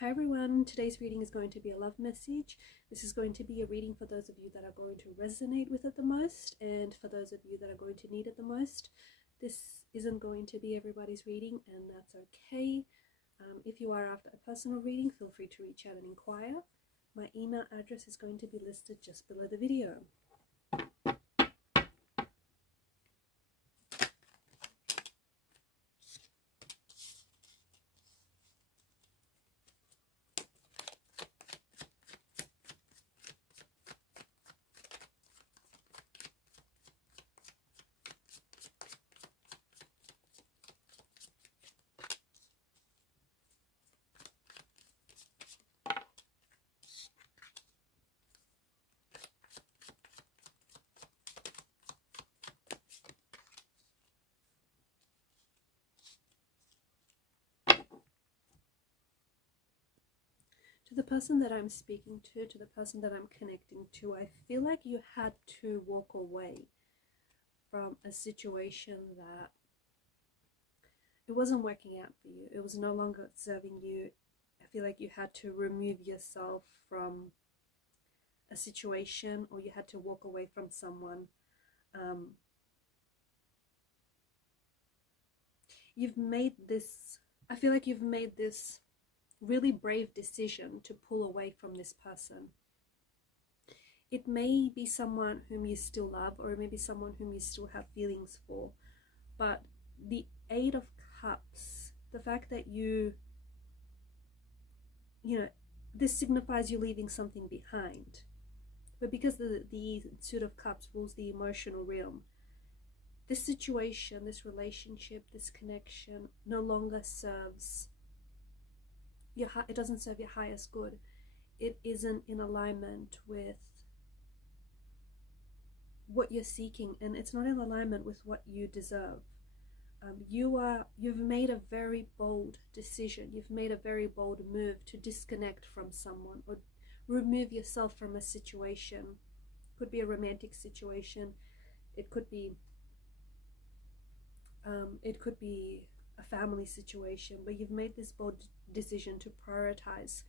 Hi everyone, today's reading is going to be a love message. This is going to be a reading for those of you that are going to resonate with it the most, and for those of you that are going to need it the most. This isn't going to be everybody's reading, and that's okay. If you are after a personal reading, feel free to reach out and inquire. My email address is going to be listed just below the video. To the person that I'm speaking to the person that I'm connecting to, I feel like you had to walk away from a situation that it wasn't working out for you. It was no longer serving you. I feel like you had to remove yourself from a situation, or you had to walk away from someone. You've made this, I feel like you've made this really brave decision to pull away from this person. It may be someone whom you still love, or it may be someone whom you still have feelings for, but the Eight of Cups, the fact that you know, this signifies you leaving something behind. But because the Suit of Cups rules the emotional realm, this situation, this relationship, this connection no longer serves your, it doesn't serve your highest good. It isn't in alignment with what you're seeking, and it's not in alignment with what you deserve. You've made a very bold decision. You've made a very bold move to disconnect from someone or remove yourself from a situation. It could be a romantic situation. It could be a family situation, but you've made this bold decision to prioritize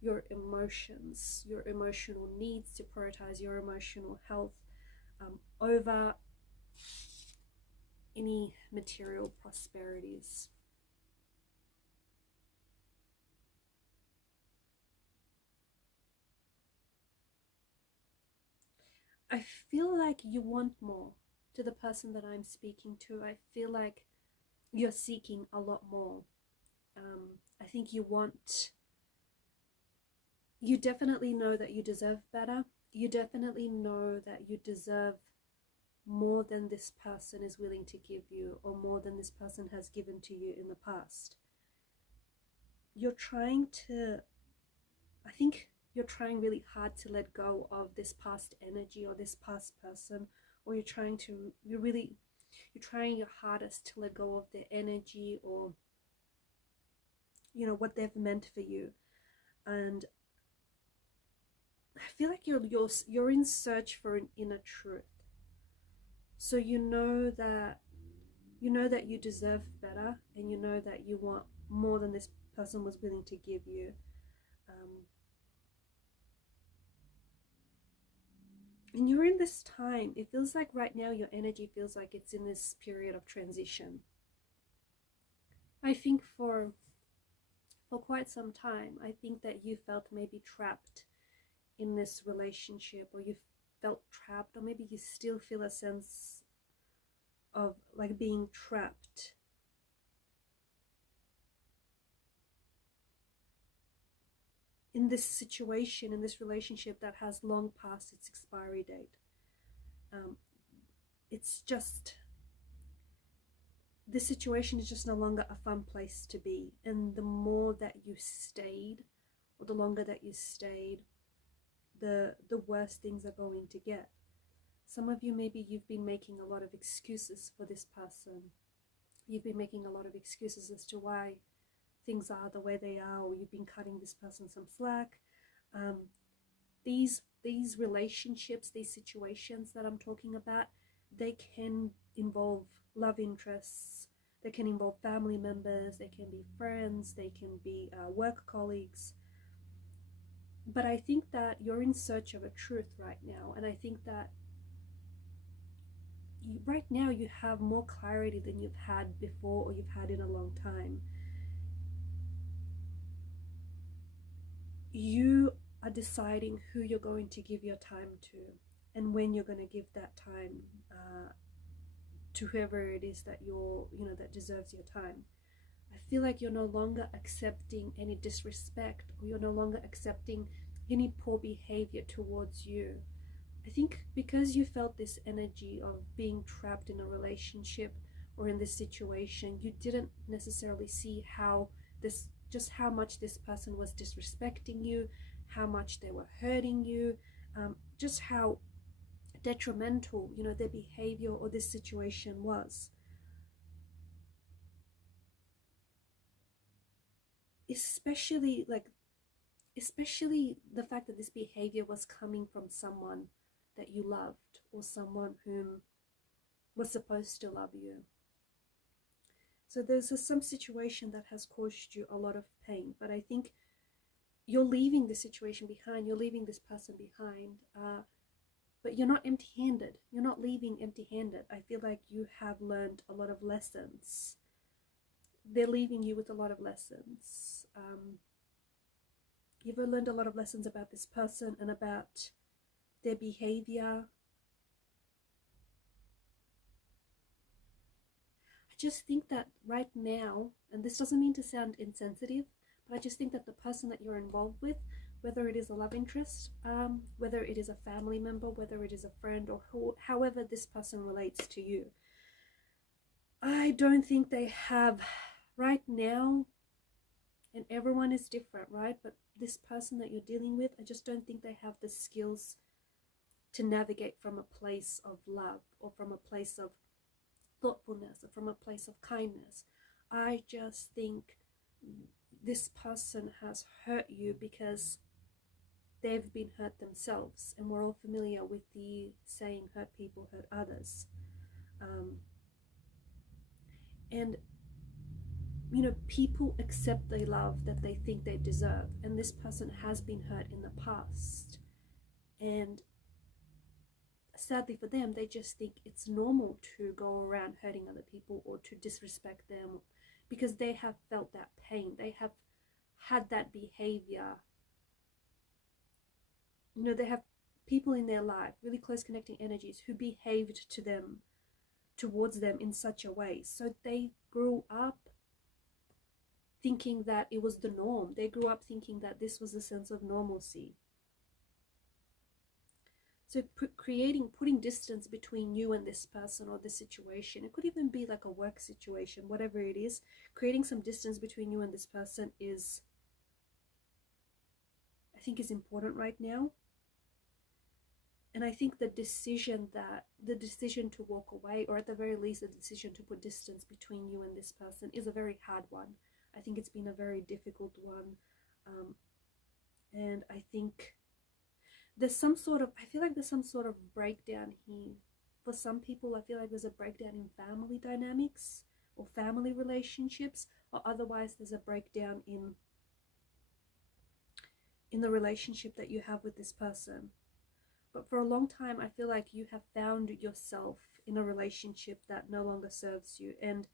your emotions, your emotional needs, to prioritize your emotional health over any material prosperities. I feel like you want more. To the person that I'm speaking to, I feel like you're seeking a lot more. I think you definitely know that you deserve better. You definitely know that you deserve more than this person is willing to give you, or more than this person has given to you in the past. You're trying to, I think you're trying really hard to let go of this past energy or this past person, or you're trying your hardest to let go of their energy, or what they've meant for you. And I feel like you're in search for an inner truth. So you know that you deserve better, and you know that you want more than this person was willing to give you. And you're in this time, it feels like right now your energy feels like it's in this period of transition. I think for quite some time, I think that you felt maybe trapped in this relationship, or you felt trapped, or maybe you still feel a sense of like being trapped. In this situation, in this relationship that has long passed its expiry date. It's just, this situation is just no longer a fun place to be. And the more that you stayed, or the longer that you stayed, the worse things are going to get. Some of you, maybe you've been making a lot of excuses for this person. You've been making a lot of excuses as to why things are the way they are, or you've been cutting this person some slack. These relationships, these situations that I'm talking about, they can involve love interests, They can involve family members, they can be friends, they can be work colleagues. But I think that you're in search of a truth right now, and I think that right now you have more clarity than you've had before, or you've had in a long time. You are deciding who you're going to give your time to, and when you're going to give that time to whoever it is that that deserves your time. I feel like you're no longer accepting any disrespect, or you're no longer accepting any poor behavior towards you. I think because you felt this energy of being trapped in a relationship or in this situation, you didn't necessarily see just how much this person was disrespecting you, how much they were hurting you, just how detrimental, their behavior or this situation was. Especially the fact that this behavior was coming from someone that you loved, or someone whom was supposed to love you. So there's some situation that has caused you a lot of pain, but I think you're leaving this situation behind, you're leaving this person behind, but you're not empty-handed. You're not leaving empty-handed. I feel like you have learned a lot of lessons. They're leaving you with a lot of lessons. You've learned a lot of lessons about this person and about their behavior. I just think that right now, and this doesn't mean to sound insensitive, but I just think that the person that you're involved with, whether it is a love interest, whether it is a family member, whether it is a friend, or however this person relates to you, I don't think they have right now, and everyone is different, right? But this person that you're dealing with, I just don't think they have the skills to navigate from a place of love, or from a place of thoughtfulness, or from a place of kindness. I just think this person has hurt you because they've been hurt themselves, and we're all familiar with the saying, hurt people hurt others. And people accept the love that they think they deserve, and this person has been hurt in the past, and sadly for them, they just think it's normal to go around hurting other people or to disrespect them, because they have felt that pain. They have had that behavior. They have people in their life, really close connecting energies, who behaved towards them in such a way. So they grew up thinking that it was the norm. They grew up thinking that this was a sense of normalcy. So putting distance between you and this person or this situation, it could even be like a work situation, whatever it is, creating some distance between you and this person I think is important right now. And I think the decision to walk away, or at the very least the decision to put distance between you and this person, is a very hard one. I think it's been a very difficult one. And I think I feel like there's some sort of breakdown here. For some people, I feel like there's a breakdown in family dynamics or family relationships, or otherwise there's a breakdown in the relationship that you have with this person. But for a long time, I feel like you have found yourself in a relationship that no longer serves you, and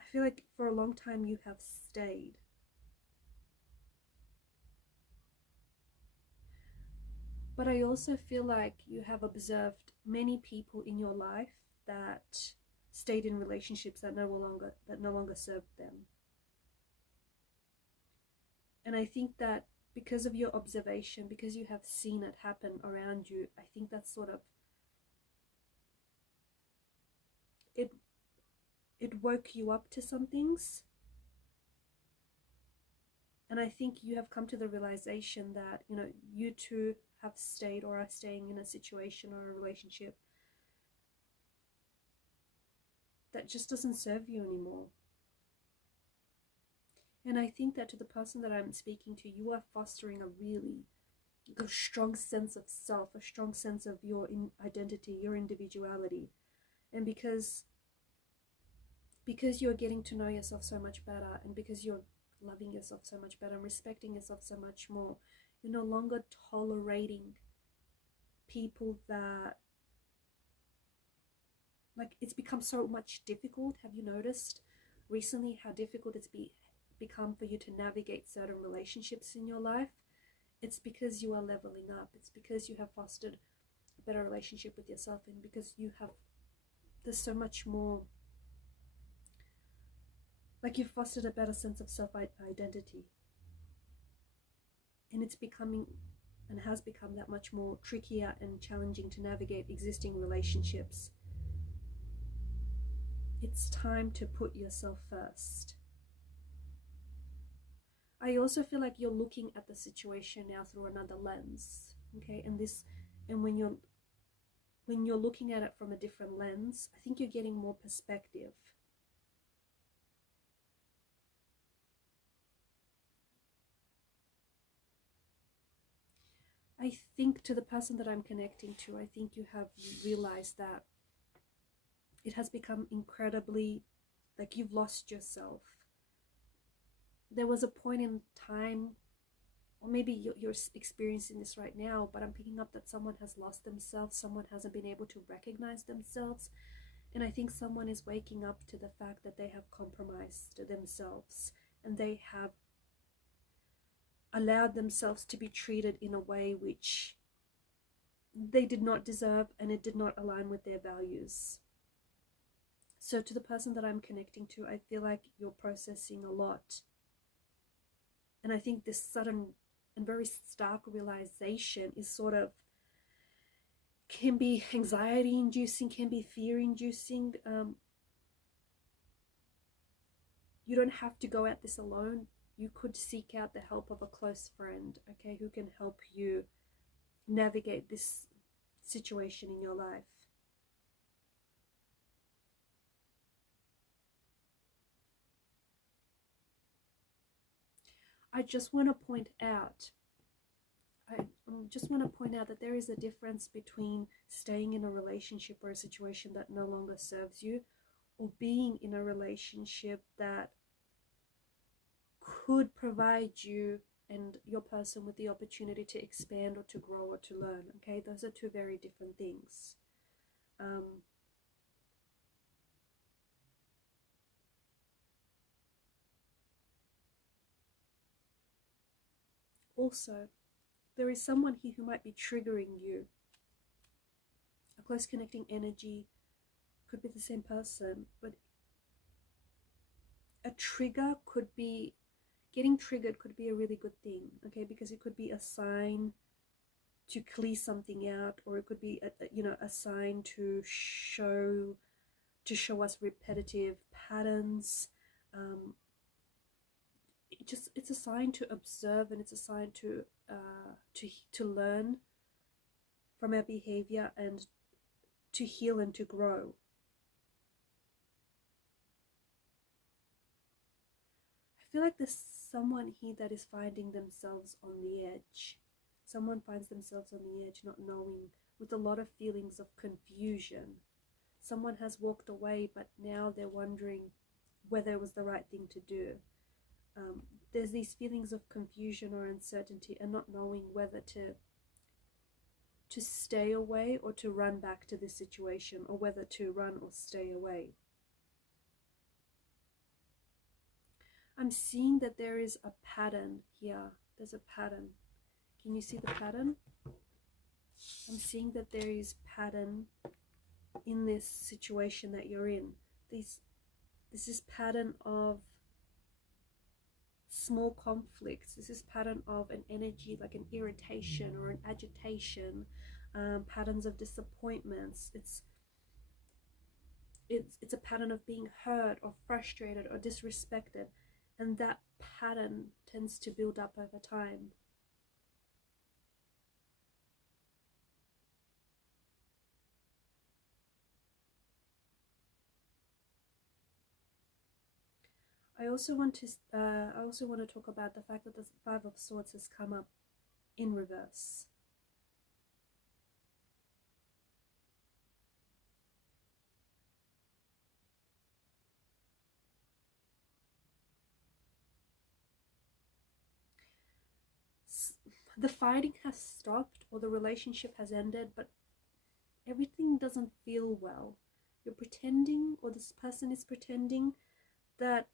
I feel like for a long time you have stayed. But I also feel like you have observed many people in your life that stayed in relationships that no longer served them. And I think that because of your observation, because you have seen it happen around you, I think that's sort of it woke you up to some things. And I think you have come to the realization that, you too have stayed or are staying in a situation or a relationship that just doesn't serve you anymore. And I think that to the person that I'm speaking to, you are fostering a really, a strong sense of self, a strong sense of your identity, your individuality. And because you're getting to know yourself so much better, and because you're loving yourself so much better and respecting yourself so much more, you're no longer tolerating people that, like, it's become so much difficult. Have you noticed recently how difficult it's become for you to navigate certain relationships in your life? It's because you are leveling up. It's because you have fostered a better relationship with yourself, and because there's so much more, like, you've fostered a better sense of self-identity. And it's becoming, and has become, that much more trickier and challenging to navigate existing relationships. It's time to put yourself first. I also feel like you're looking at the situation now through another lens, okay? And when you're looking at it from a different lens, I think you're getting more perspective. I think, to the person that I'm connecting to, I think you have realized that it has become incredibly, like, you've lost yourself. There was a point in time, or maybe you're experiencing this right now, but I'm picking up that someone has lost themselves, someone hasn't been able to recognize themselves, and I think someone is waking up to the fact that they have compromised themselves, and they have allowed themselves to be treated in a way which they did not deserve, and it did not align with their values. So to the person that I'm connecting to, I feel like you're processing a lot. And I think this sudden and very stark realization is sort of, can be anxiety inducing, can be fear inducing. You don't have to go at this alone. You could seek out the help of a close friend, okay, who can help you navigate this situation in your life. I just want to point out that there is a difference between staying in a relationship or a situation that no longer serves you, or being in a relationship that could provide you and your person with the opportunity to expand or to grow or to learn. Okay, those are two very different things. Also, there is someone here who might be triggering you. A close connecting energy could be the same person, but a trigger could be, getting triggered could be a really good thing, okay, because it could be a sign to clear something out, or it could be a sign to show us repetitive patterns. It's a sign to observe, and it's a sign to learn from our behavior and to heal and to grow. I feel like there's someone here that is finding themselves on the edge. Someone finds themselves on the edge, not knowing, with a lot of feelings of confusion. Someone has walked away, but now they're wondering whether it was the right thing to do. There's these feelings of confusion or uncertainty, and not knowing whether to stay away or to run back to this situation, or whether to run or stay away. I'm seeing that there is a pattern here. There's a pattern. Can you see the pattern? I'm seeing that there is pattern in this situation that you're in. This is pattern of small conflicts. This is pattern of an energy, like an irritation or an agitation, patterns of disappointments. It's a pattern of being hurt or frustrated or disrespected, and that pattern tends to build up over time. I also want to talk about the fact that the Five of Swords has come up. in reverse. The fighting has stopped or the relationship has ended, but everything doesn't feel well. You're pretending, or this person is pretending that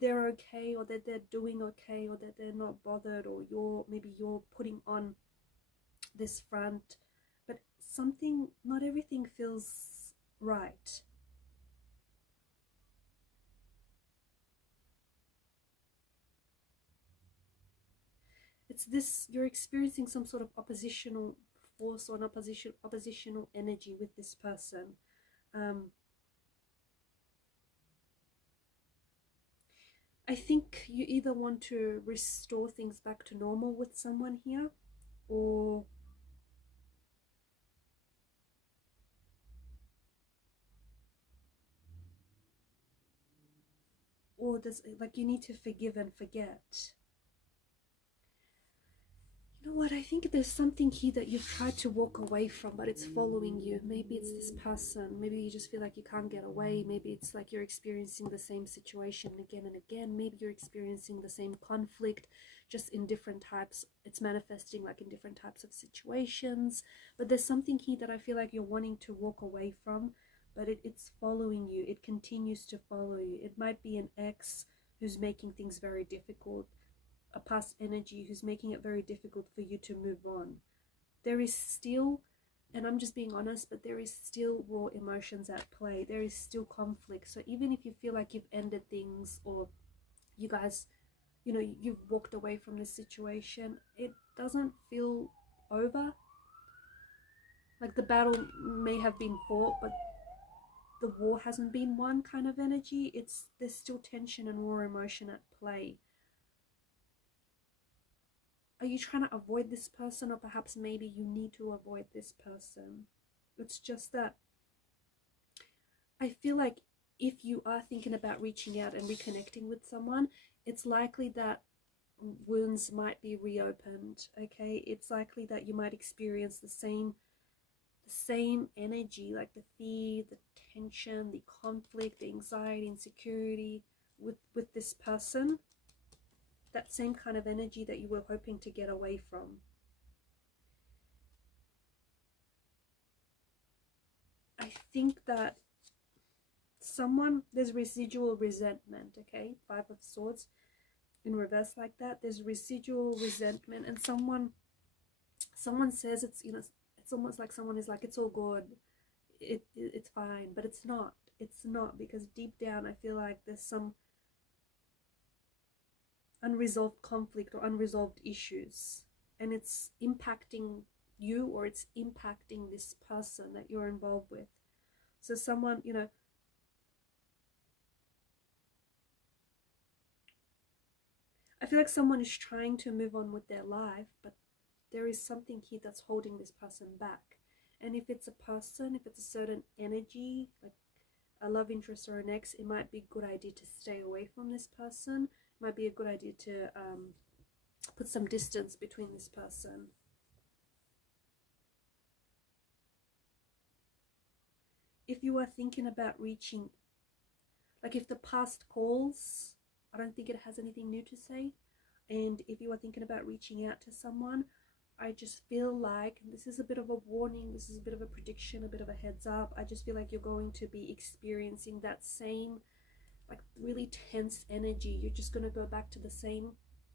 they're okay, or that they're doing okay, or that they're not bothered, or maybe you're putting on this front, but not everything feels right. It's this, you're experiencing some sort of oppositional force or an oppositional energy with this person. I think you either want to restore things back to normal with someone here, or there's like you need to forgive and forget. You know what, I think there's something here that you've tried to walk away from, but it's following you. Maybe it's this person, maybe you just feel like you can't get away, maybe it's like you're experiencing the same situation again and again, maybe you're experiencing the same conflict, just in different types, it's manifesting like in different types of situations, but there's something here that I feel like you're wanting to walk away from, but it's following you, it continues to follow you. It might be an ex who's making things very difficult, a past energy who's making it very difficult for you to move on. There is still, and I'm just being honest, but there is still raw emotions at play. There is still conflict. So even if you feel like you've ended things, or you guys, you know, you've walked away from this situation, it doesn't feel over. Like the battle may have been fought, but the war hasn't been won kind of energy. There's still tension and raw emotion at play. Are you trying to avoid this person, or perhaps maybe you need to avoid this person? It's just that I feel like if you are thinking about reaching out and reconnecting with someone, it's likely that wounds might be reopened, okay? It's likely that you might experience the same energy, like the fear, the tension, the conflict, the anxiety, insecurity with this person. That same kind of energy that you were hoping to get away from. I think that there's residual resentment, okay? 5 of Swords in reverse like that. There's residual resentment, and someone says it's, you know, it's almost like someone is like, it's all good, it's fine, but it's not. It's not, because deep down I feel like there's some unresolved conflict or unresolved issues, and it's impacting you, or it's impacting this person that you're involved with. So someone, you know, I feel like someone is trying to move on with their life, but there is something here that's holding this person back. And if it's a person, if it's a certain energy, like a love interest or an ex, it might be a good idea to stay away from this person. It might be a good idea to put some distance between this person. If you are thinking about reaching, like if the past calls, I don't think it has anything new to say. And if you are thinking about reaching out to someone, I just feel like, and this is a bit of a warning, this is a bit of a prediction, a bit of a heads up, I just feel like you're going to be experiencing that same, like really tense energy. You're just going to go back to the same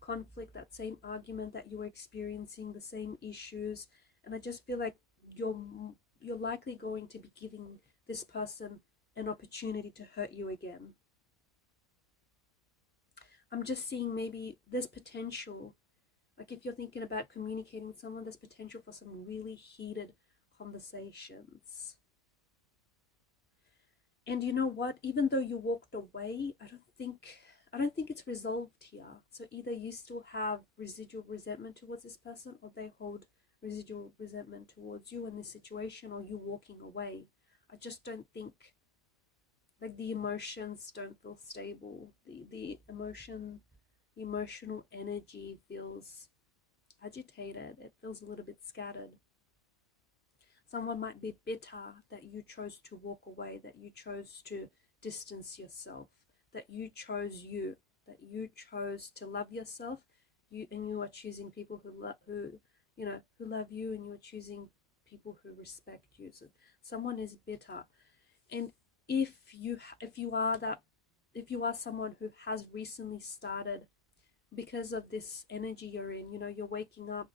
conflict, that same argument that you were experiencing, the same issues. And I just feel like you're likely going to be giving this person an opportunity to hurt you again. I'm just seeing maybe there's potential, like if you're thinking about communicating with someone, there's potential for some really heated conversations. And you know what, even though you walked away, I don't think it's resolved here. So either you still have residual resentment towards this person, or they hold residual resentment towards you in this situation, or you walking away. I just don't think, like, the emotions don't feel stable. The emotional energy feels, agitated. It feels a little bit scattered. Someone might be bitter that you chose to walk away, that you chose to distance yourself, that you chose to love yourself. You are choosing people who love you, and you are choosing people who respect you. So someone is bitter. And if you are someone who has recently started, because of this energy you're in, you're waking up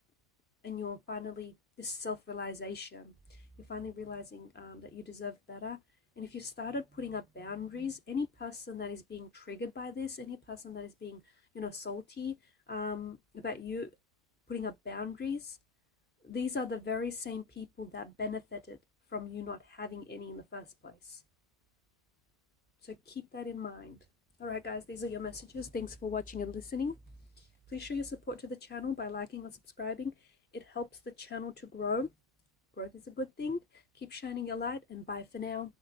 and you're finally, this self-realization, you're finally realizing that you deserve better. And if you started putting up boundaries, any person that is being triggered by this, any person that is being, salty about you putting up boundaries, these are the very same people that benefited from you not having any in the first place. So keep that in mind. All right, guys, these are your messages. Thanks for watching and listening. Please show your support to the channel by liking and subscribing. It helps the channel to grow. Growth is a good thing. Keep shining your light, and bye for now.